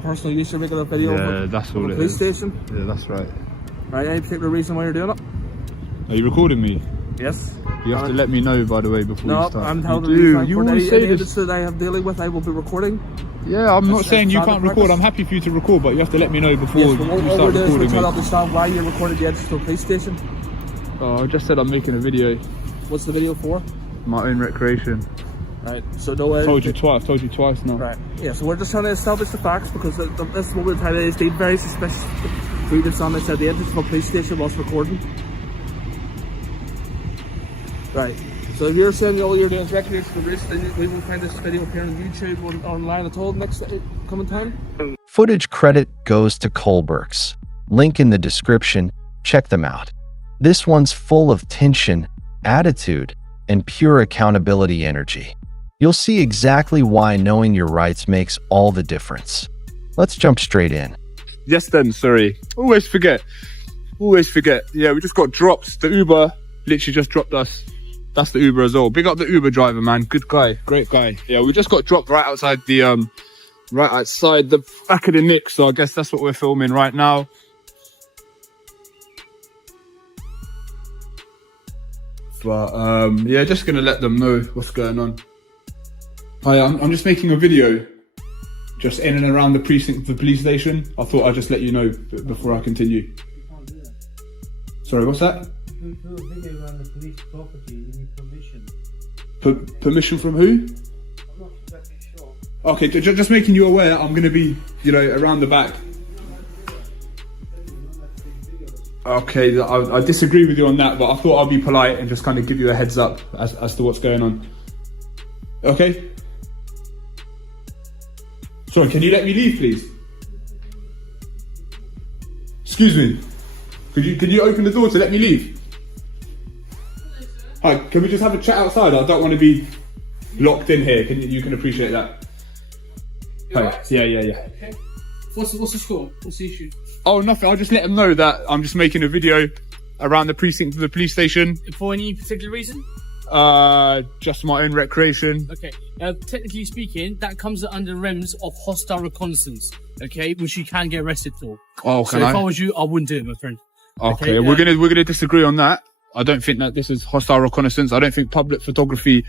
Personal use, you're making a video Yeah, that's all the it police is. station. Yeah, that's right. Right, any particular reason why you're doing it? Are you recording me? Yes. You have to let me know, by the way, before you start. I'm telling You always say this. that I have dealing with, I will be recording. Yeah, I'm not saying you can't record. I'm happy for you to record, but you have to let me know before you What start we're doing is we're recording trying to me. understand why you're recording the entrance to a police station. Oh, I just said I'm making a video. What's the video for? My own recreation. Right, so no way. Told you twice now. Right, yeah, so we're just trying to establish the facts because this is what we're trying to do. It's been very suspicious. Previous on that said the entrance to a police station was recording. Right, so if you're saying all you're doing is recreation for race, then we will find this video here on YouTube or online at all next coming time. Footage credit goes to Kohlbergs. Link in the description, check them out. This one's full of tension, attitude, and pure accountability energy. You'll see exactly why knowing your rights makes all the difference. Let's jump straight in. Yes then, sorry. Always forget. Yeah, we just got dropped. The Uber literally just dropped us. That's the Uber as well. Big up the Uber driver, man. Good guy, great guy. Yeah, we just got dropped right outside the back of the Nick. So I guess that's what we're filming right now. But yeah, just gonna let them know what's going on. Hi, I'm just making a video just in and around the precinct of the police station. I thought I'd just let you know before I continue. Sorry, what's that? You do a video around the police property, you need permission. Permission from who? I'm not exactly sure. Okay, just making you aware, I'm going to be, around the back. Okay, I disagree with you on that, but I thought I'd be polite and just kind of give you a heads up as to what's going on. Okay? Sorry, can you let me leave, please? Excuse me. Could you open the door to let me leave? Hi, can we just have a chat outside? I don't want to be locked in here. You can appreciate that. Hi. Right? Yeah. Okay. What's the score? What's the issue? Oh, nothing. I'll just let them know that I'm just making a video around the precinct of the police station. For any particular reason? Just my own recreation. Okay. Technically speaking, that comes under realms of hostile reconnaissance. Okay, which you can get arrested for. Oh, so if I was you, I wouldn't do it, my friend. Okay, we're gonna disagree on that. I don't think that this is hostile reconnaissance. I don't think public photography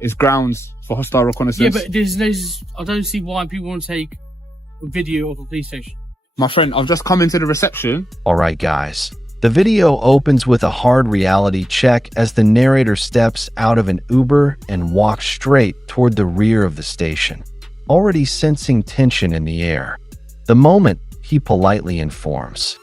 is grounds for hostile reconnaissance. Yeah, but I don't see why people want to take a video of a police station. My friend, I've just come into the reception. Alright guys, the video opens with a hard reality check as the narrator steps out of an Uber and walks straight toward the rear of the station, already sensing tension in the air. The moment, he politely informs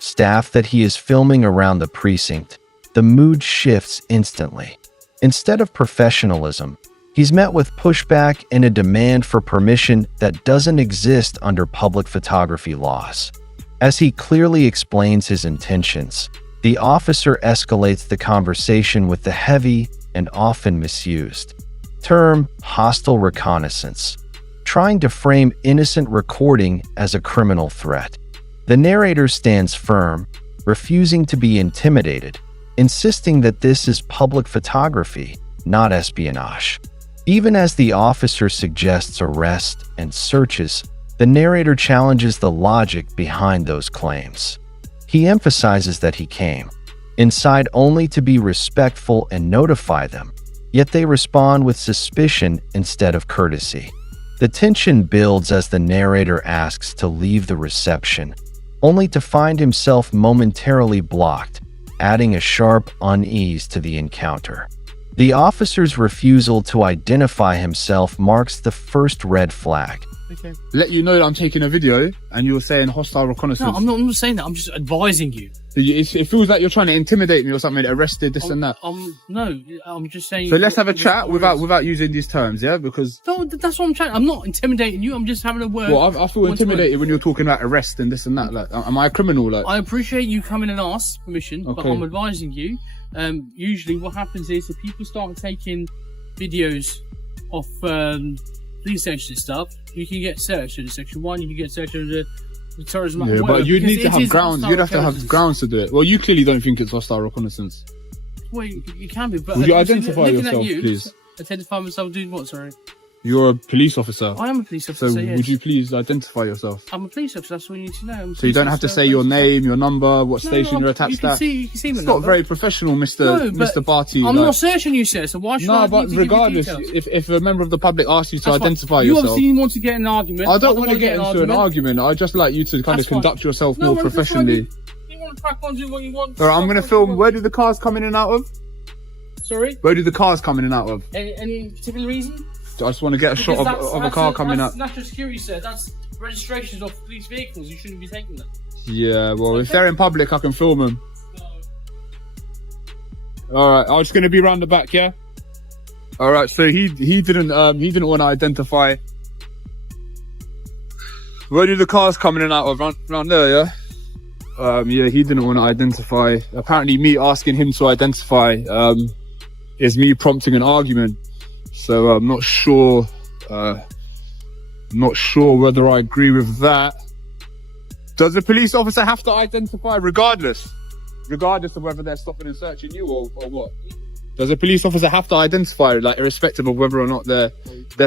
staff that he is filming around the precinct, the mood shifts instantly. Instead of professionalism, he's met with pushback and a demand for permission that doesn't exist under public photography laws. As he clearly explains his intentions, the officer escalates the conversation with the heavy and often misused term hostile reconnaissance, trying to frame innocent recording as a criminal threat. The narrator stands firm, refusing to be intimidated, insisting that this is public photography, not espionage. Even as the officer suggests arrest and searches, the narrator challenges the logic behind those claims. He emphasizes that he came inside only to be respectful and notify them, yet they respond with suspicion instead of courtesy. The tension builds as the narrator asks to leave the reception, only to find himself momentarily blocked, adding a sharp unease to the encounter. The officer's refusal to identify himself marks the first red flag. Okay. Let you know that I'm taking a video and you're saying hostile reconnaissance. No, I'm not saying that. I'm just advising you. It feels like you're trying to intimidate me or something, arrested, this and that. No, I'm just saying. So let's have a chat without using these terms, yeah? Because no, that's what I'm trying. I'm not intimidating you. I'm just having a word. Well, I feel intimidated when you're talking about arrest and this and that. Like, am I a criminal? Like, I appreciate you coming and ask permission, but Okay. I'm advising you. Usually, what happens is if people start taking videos of police stations and stuff, you can get searched under Section 1. You can get searched under the Terrorism Act. yeah, but you'd need to have grounds. You'd have to have reconnaissance. grounds to do it. Well, you clearly don't think it's hostile reconnaissance. Well, you can be, but Would you identify looking at yourself, you, please? Identify myself doing what? Sorry. You're a police officer. I am a police So officer, yes. would you please identify yourself? I'm a police officer, that's all you need to know. So you don't have to say your name, your number, what station you're attached at. You can see my It's not number. very professional, Mr. Barty. I'm not searching you, sir, so why should I No, but need to regardless, give you details? if a member of the public asks you to That's fine. identify You yourself, obviously want to get in an argument. I don't want to get into an argument. I'd just like you to kind of That's fine. conduct yourself No, more I'm just professionally. You want to crack on, do what you want. Alright, I'm gonna film. Where do the cars come in and out of? Sorry? Where do the cars come in and out of? Any particular reason? I just want to get a shot of a car coming out. That's national security, sir. That's registrations of police vehicles. You shouldn't be taking them. Yeah, well, if they're in public, I can film them. Alright, I'm just gonna be round the back, yeah? Alright, so he didn't want to identify. Where do the cars come in and out of? Round there, yeah? Yeah, he didn't want to identify. Apparently me asking him to identify is me prompting an argument. So I'm not sure whether I agree with that. Does the police officer have to identify regardless of whether they're stopping and searching you or what? Does a police officer have to identify, like, irrespective of whether or not they're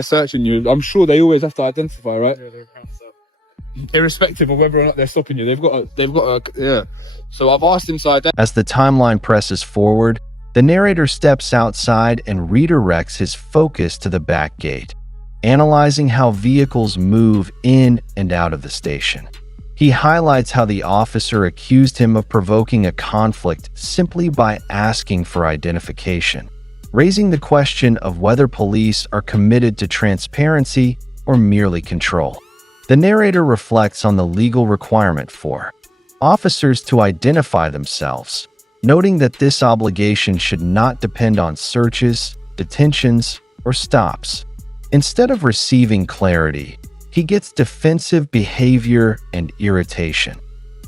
searching you? I'm sure they always have to identify, right? Irrespective of whether or not they're stopping you, they've got a, yeah. So I've asked him to identify. As the timeline presses forward, the narrator steps outside and redirects his focus to the back gate, analyzing how vehicles move in and out of the station. He highlights how the officer accused him of provoking a conflict simply by asking for identification, raising the question of whether police are committed to transparency or merely control. The narrator reflects on the legal requirement for officers to identify themselves, noting that this obligation should not depend on searches, detentions, or stops. Instead of receiving clarity, he gets defensive behavior and irritation,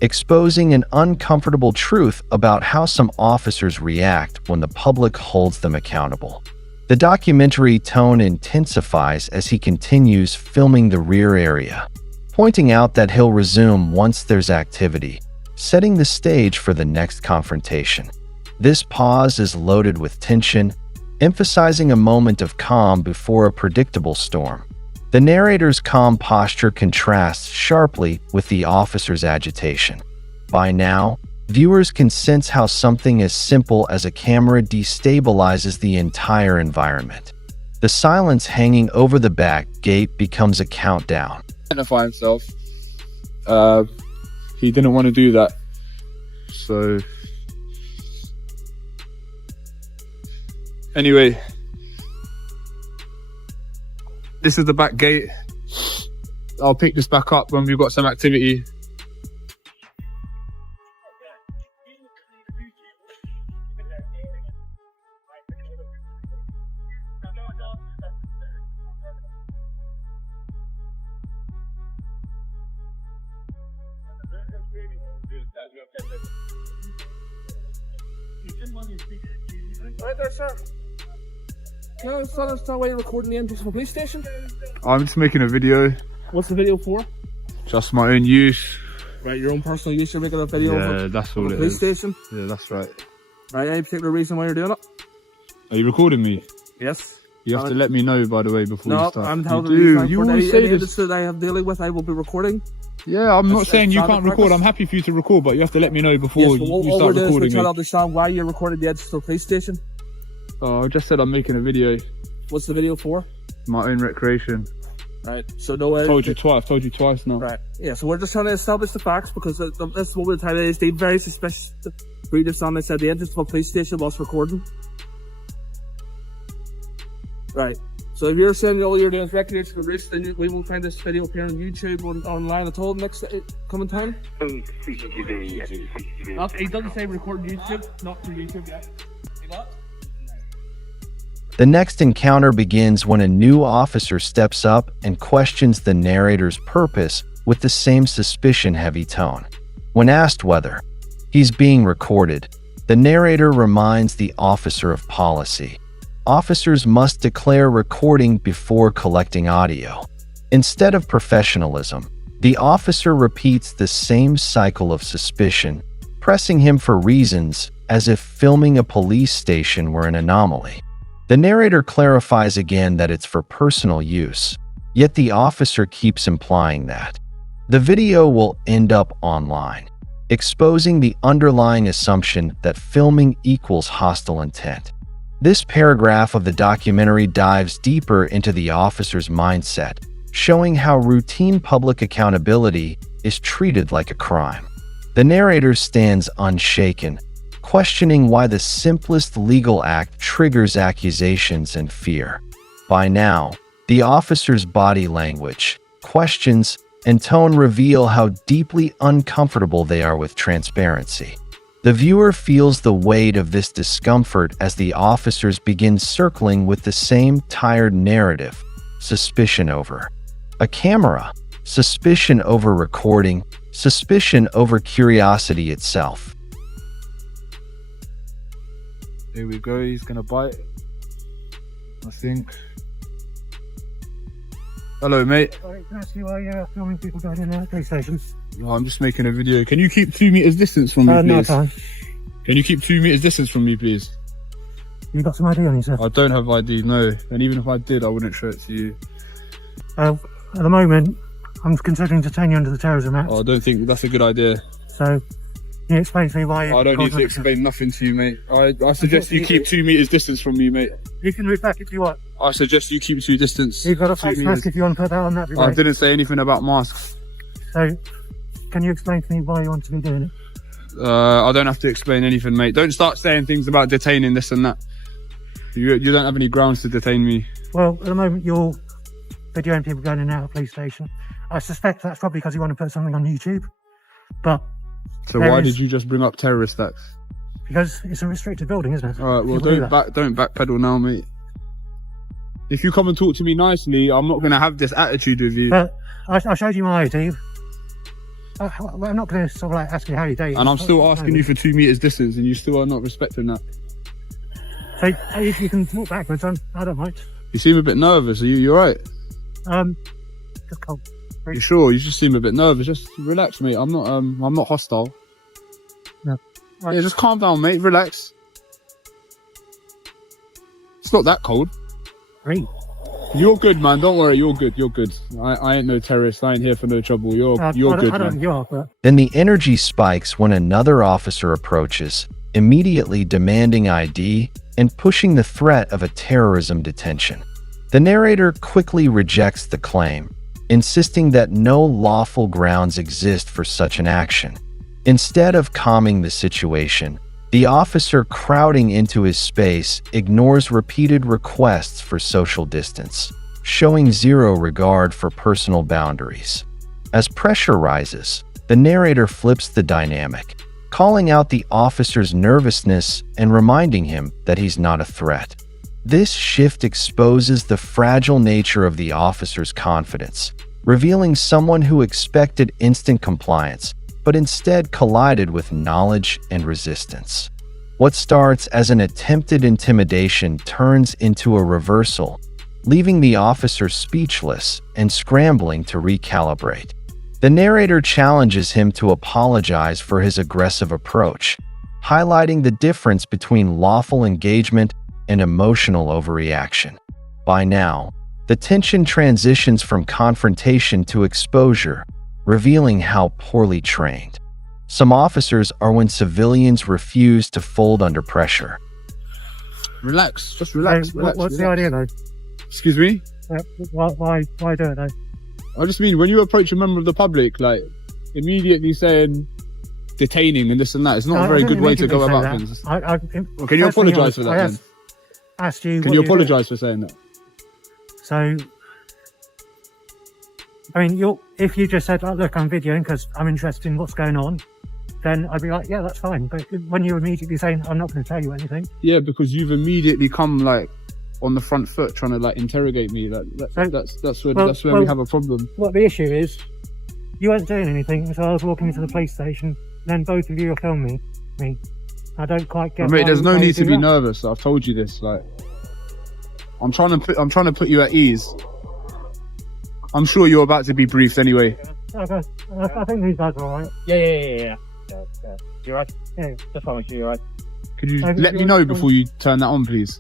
exposing an uncomfortable truth about how some officers react when the public holds them accountable. The documentary tone intensifies as he continues filming the rear area, pointing out that he'll resume once there's activity, setting the stage for the next confrontation. This pause is loaded with tension, emphasizing a moment of calm before a predictable storm. The narrator's calm posture contrasts sharply with the officer's agitation. By now, viewers can sense how something as simple as a camera destabilizes the entire environment. The silence hanging over the back gate becomes a countdown. Identify himself. He didn't want to do that. So anyway, this is the back gate. I'll pick this back up when we've got some activity. Right there, sir. Can I understand why you're recording the entrance of a police station? I'm just making a video, What's the video for? just my own use. Right, your own personal use. You're making a video Yeah, of that's a all it police is. station. Yeah, that's right. Right, any particular reason why you're doing it? Are you recording me? Yes. You have to let me know, by the way, before you No, start. I'm telling you you, do. You always say this. that I have dealing with, I will be recording. Yeah, I'm not That's saying you standard can't record. practice. I'm happy for you to record, but you have to let me know before Yes, but you all start we're doing is we're recording trying to me. understand why you're recording the entrance of a police station. Oh, I just said I'm making a video. What's the video for? My own recreation. Right, so no way. I've told you twice now. Right, yeah, so we're just trying to establish the facts because this moment in time is deemed very suspicious. Read this on, they said the entrance of a police station whilst recording. Right, so if you're saying all you're doing is recreational risk, then we will find this video appear on YouTube or online at all next coming time? Not, he doesn't say record YouTube, not for YouTube yet. What? The next encounter begins when a new officer steps up and questions the narrator's purpose with the same suspicion-heavy tone. When asked whether he's being recorded, the narrator reminds the officer of policy. Officers must declare recording before collecting audio. Instead of professionalism, the officer repeats the same cycle of suspicion, pressing him for reasons as if filming a police station were an anomaly. The narrator clarifies again that it's for personal use, yet the officer keeps implying that. The video will end up online, exposing the underlying assumption that filming equals hostile intent. This paragraph of the documentary dives deeper into the officer's mindset, showing how routine public accountability is treated like a crime. The narrator stands unshaken, questioning why the simplest legal act triggers accusations and fear. By now, the officer's body language, questions, and tone reveal how deeply uncomfortable they are with transparency. The viewer feels the weight of this discomfort as the officers begin circling with the same tired narrative: suspicion over a camera, suspicion over recording, suspicion over curiosity itself. Here we go, he's gonna bite, I think. Hello, mate. Sorry, can I ask you why you're filming people going in and out of police stations? No, I'm just making a video. Can you keep 2 meters distance from me, No, please? time. Can you keep 2 meters distance from me, please? You got some ID on yourself? I don't have ID, no. And even if I did, I wouldn't show it to you. At the moment, I'm considering detaining you under the Terrorism Act. Oh, I don't think that's a good idea. So, can you explain to me why? I don't need to explain nothing to you, mate. I suggest you keep 2 meters distance from me, mate. You can move back if you want. I suggest you keep 2 distance. You've got a 2 face meters. mask if you want to put that on. That'd be I great. didn't say anything about masks. So, can you explain to me why you want to be doing it? I don't have to explain anything, mate. Don't start saying things about detaining this and that. You don't have any grounds to detain me. Well, at the moment, you're videoing people going in and out of the police station. I suspect that's probably because you want to put something on YouTube. But So there why is- did you just bring up terrorist acts? because it's a restricted building, isn't it? All right, well, People do that. don't backpedal now, mate. If you come and talk to me nicely, I'm not gonna have this attitude with you. But I showed you my ID. I'm not going to sort of like ask you how you date. And I'm still asking you for 2 meters distance, and you still are not respecting that. So if you can walk backwards, I don't mind. You seem a bit nervous. Are you alright? Just cold. You sure? You just seem a bit nervous. Just relax, mate. I'm not hostile. No. Right. Yeah, just calm down, mate. Relax. It's not that cold. Great. You're good, man. Don't worry. You're good. You're good. I ain't no terrorist. I ain't here for no trouble. You're good, I don't man. think you are, but Then the energy spikes when another officer approaches, immediately demanding ID and pushing the threat of a terrorism detention. The narrator quickly rejects the claim, insisting that no lawful grounds exist for such an action. Instead of calming the situation, the officer crowding into his space ignores repeated requests for social distance, showing zero regard for personal boundaries. As pressure rises, the narrator flips the dynamic, calling out the officer's nervousness and reminding him that he's not a threat. This shift exposes the fragile nature of the officer's confidence, revealing someone who expected instant compliance but instead collided with knowledge and resistance. What starts as an attempted intimidation turns into a reversal, leaving the officer speechless and scrambling to recalibrate. The narrator challenges him to apologize for his aggressive approach, highlighting the difference between lawful engagement and emotional overreaction. By now, the tension transitions from confrontation to exposure, revealing how poorly trained some officers are when civilians refuse to fold under pressure. Relax. Just relax. so Relax. what's the relax. idea though? Excuse me? Why do it though? I just mean when you approach a member of the public, like immediately saying detaining and this and that, it's not No, a I very didn't good way to go immediately about say things. that. Well, can you first thing apologise for that I then? asked you. Can what you do do? apologise for saying that? So, I mean, if you just said, oh, "Look, I'm videoing because I'm interested in what's going on," then I'd be like, "Yeah, that's fine." But when you're immediately saying, "I'm not going to tell you anything," Yeah, because you've immediately come like on the front foot trying to like interrogate me. Like that's where we have a problem. what the issue is, you weren't doing anything, so I was walking into the police station. Then both of you are filming me. I don't quite get. Mate, why there's no you need to do be that. nervous. I've told you this. Like, I'm trying to put you at ease. I'm sure you're about to be briefed anyway. Okay. I think these guys are alright. Yeah. You're right. Yeah. Just want to make sure you're right. Could you Okay, let me know before you turn that on, please?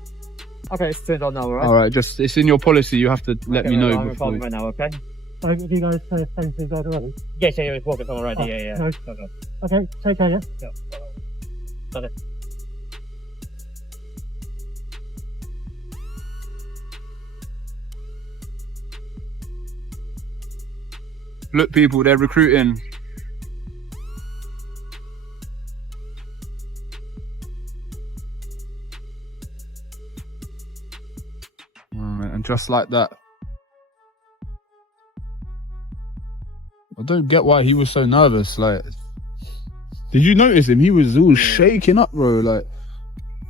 Okay, it's turned on now, alright? All right, just it's in your policy. You have to let me know I'm before. recording right now, okay? So have you guys same thing already? Yes, yeah, it's working already, yeah. No. Okay. Okay, take care, yeah? Okay. Look, people, they're recruiting. And just like that. I don't get why he was so nervous. Like, did you notice him? He was all shaking up, bro. Like,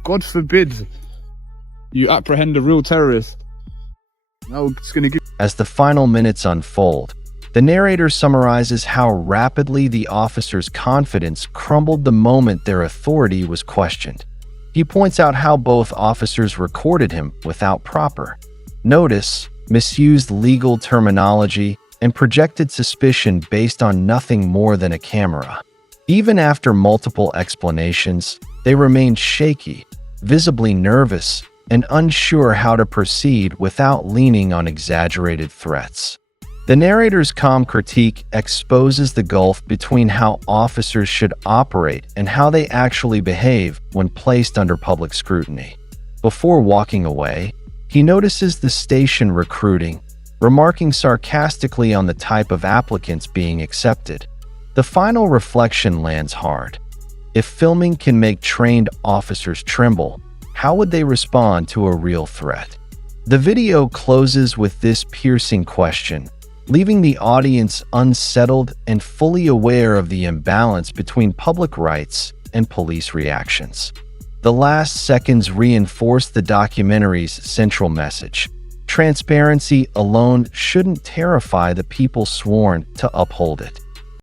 God forbid you apprehend a real terrorist. Now it's gonna give. As the final minutes unfold, the narrator summarizes how rapidly the officer's confidence crumbled the moment their authority was questioned. He points out how both officers recorded him without proper notice, misused legal terminology, and projected suspicion based on nothing more than a camera. Even after multiple explanations, they remained shaky, visibly nervous, and unsure how to proceed without leaning on exaggerated threats. The narrator's calm critique exposes the gulf between how officers should operate and how they actually behave when placed under public scrutiny. Before walking away, he notices the station recruiting, remarking sarcastically on the type of applicants being accepted. The final reflection lands hard. If filming can make trained officers tremble, how would they respond to a real threat? The video closes with this piercing question, leaving the audience unsettled and fully aware of the imbalance between public rights and police reactions. The last seconds reinforce the documentary's central message. Transparency alone shouldn't terrify the people sworn to uphold it.